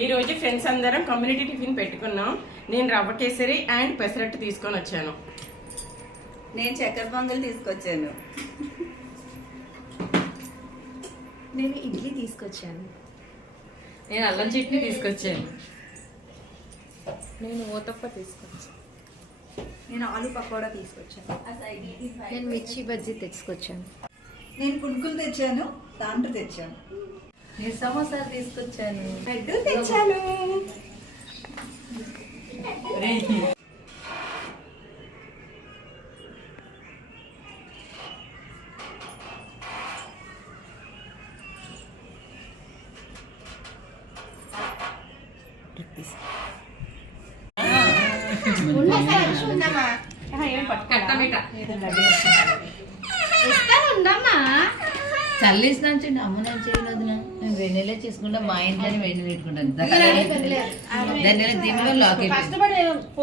ఈ రోజు ఫ్రెండ్స్ అందరం కమ్యూనిటీ టిఫిన్ పెట్టుకున్నాం. నేను రవ్వ కేసరి అండ్ పెసరట్టు తీసుకొని వచ్చాను. నేను చక్కెర పొంగల్ తీసుకొచ్చాను. నేను ఇడ్లీ తీసుకొచ్చాను. నేను అల్లం చట్నీ తీసుకొచ్చాను. నేను ఓతప్ప తీసుకొచ్చాను. నేను ఆలు పకోడా తీసుకొచ్చాను. నేను మిర్చి బజ్జీ తెచ్చుకొచ్చాను. నేను పునుకులు తెచ్చాను, తాండ్రు తెచ్చాను. నేను సమోసాలు తీసుకొచ్చాను. లడ్డు తెచ్చాను. చల్లేసి నుంచి అమ్మ నుంచి చేయలేదు. నేను వెన్నెలే చేసుకుంటా, మా ఇంట్లోనే వెన్నెల పెట్టుకుంటాను. దాని దీనిలో లాకెట్